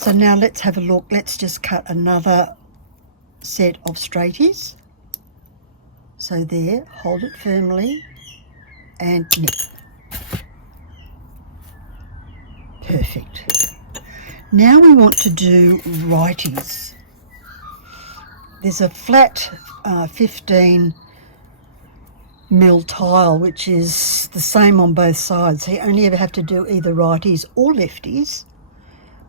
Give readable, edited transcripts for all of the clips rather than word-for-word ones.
So now let's have a look. Let's just cut another set of straighties. So there, hold it firmly and nip. Perfect. Now we want to do righties. There's a flat 15 mil tile, which is the same on both sides. So you only ever have to do either righties or lefties,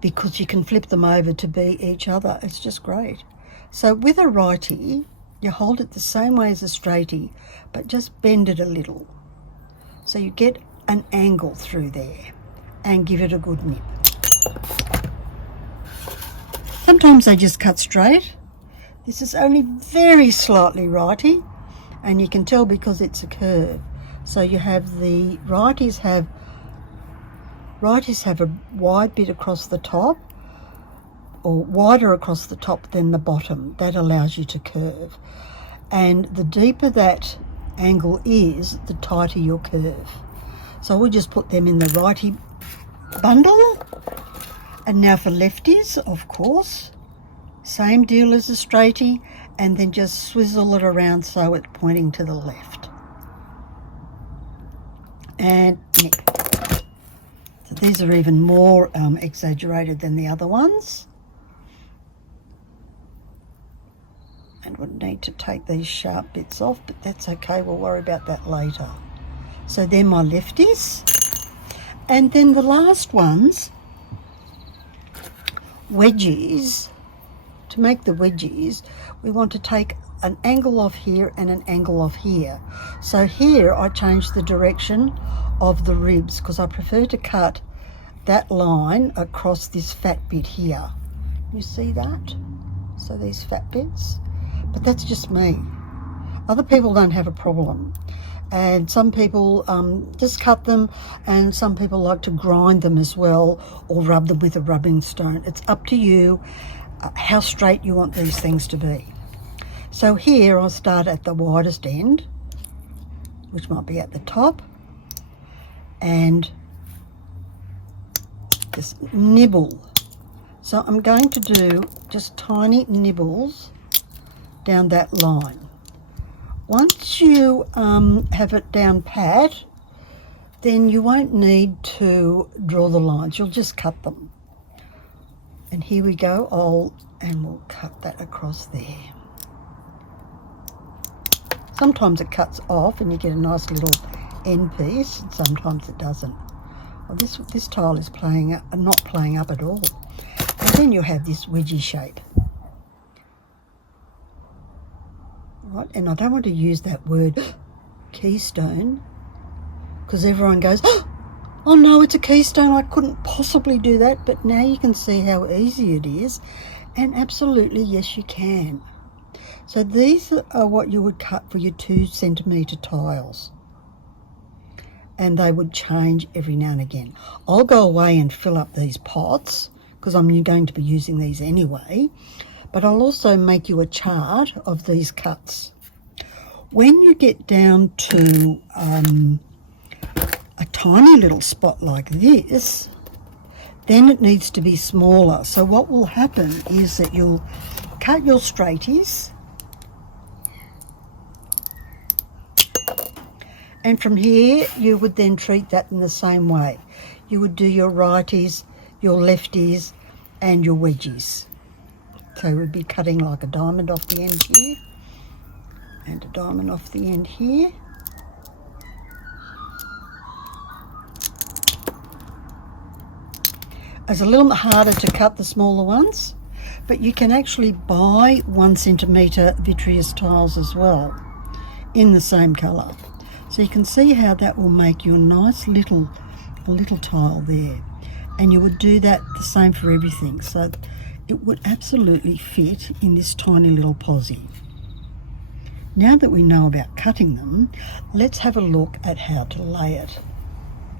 because you can flip them over to be each other. It's just great. So with a righty, you hold it the same way as a straighty, but just bend it a little. So you get an angle through there and give it a good nip. Sometimes they just cut straight. This is only very slightly righty, and you can tell because it's a curve. So you have the righties have a wide bit across the top, or wider across the top than the bottom. That allows you to curve. And the deeper that angle is, the tighter your curve. So we'll just put them in the righty bundle. And now for lefties, of course, same deal as a straighty, and then just swizzle it around so it's pointing to the left. And nip. So these are even more exaggerated than the other ones. And we'll need to take these sharp bits off, but that's okay, we'll worry about that later. So they're my lefties. And then the last ones, wedgies. To make the wedgies, we want to take an angle off here and an angle off here. So here I changed the direction of the ribs because I prefer to cut that line across this fat bit here. You see that? So these fat bits, but that's just me. Other people don't have a problem. And some people just cut them, and some people like to grind them as well, or rub them with a rubbing stone. It's up to you how straight you want these things to be. So here I'll start at the widest end, which might be at the top, and just nibble. So I'm going to do just tiny nibbles down that line. Once you have it down pat, then you won't need to draw the lines, you'll just cut them. And here we go, and we'll cut that across there. Sometimes it cuts off and you get a nice little end piece, and sometimes it doesn't. Well, this tile is not playing up at all. And then you have this wedgie shape. Right, and I don't want to use that word keystone, because everyone goes, oh no, it's a keystone, I couldn't possibly do that. But now you can see how easy it is, and absolutely yes you can. So these are what you would cut for your 2 centimetre tiles, and they would change every now and again. I'll go away and fill up these pots because I'm going to be using these anyway, but I'll also make you a chart of these cuts. When you get down to a tiny little spot like this, then it needs to be smaller. So what will happen is that you'll cut your straighties, and from here you would then treat that in the same way. You would do your righties, your lefties, and your wedgies. So we'd be cutting like a diamond off the end here, and a diamond off the end here. It's a little bit harder to cut the smaller ones, but you can actually buy 1 centimetre vitreous tiles as well in the same colour. So you can see how that will make you a nice little tile there. And you would do that the same for everything. So it would absolutely fit in this tiny little posie. Now that we know about cutting them, let's have a look at how to lay it.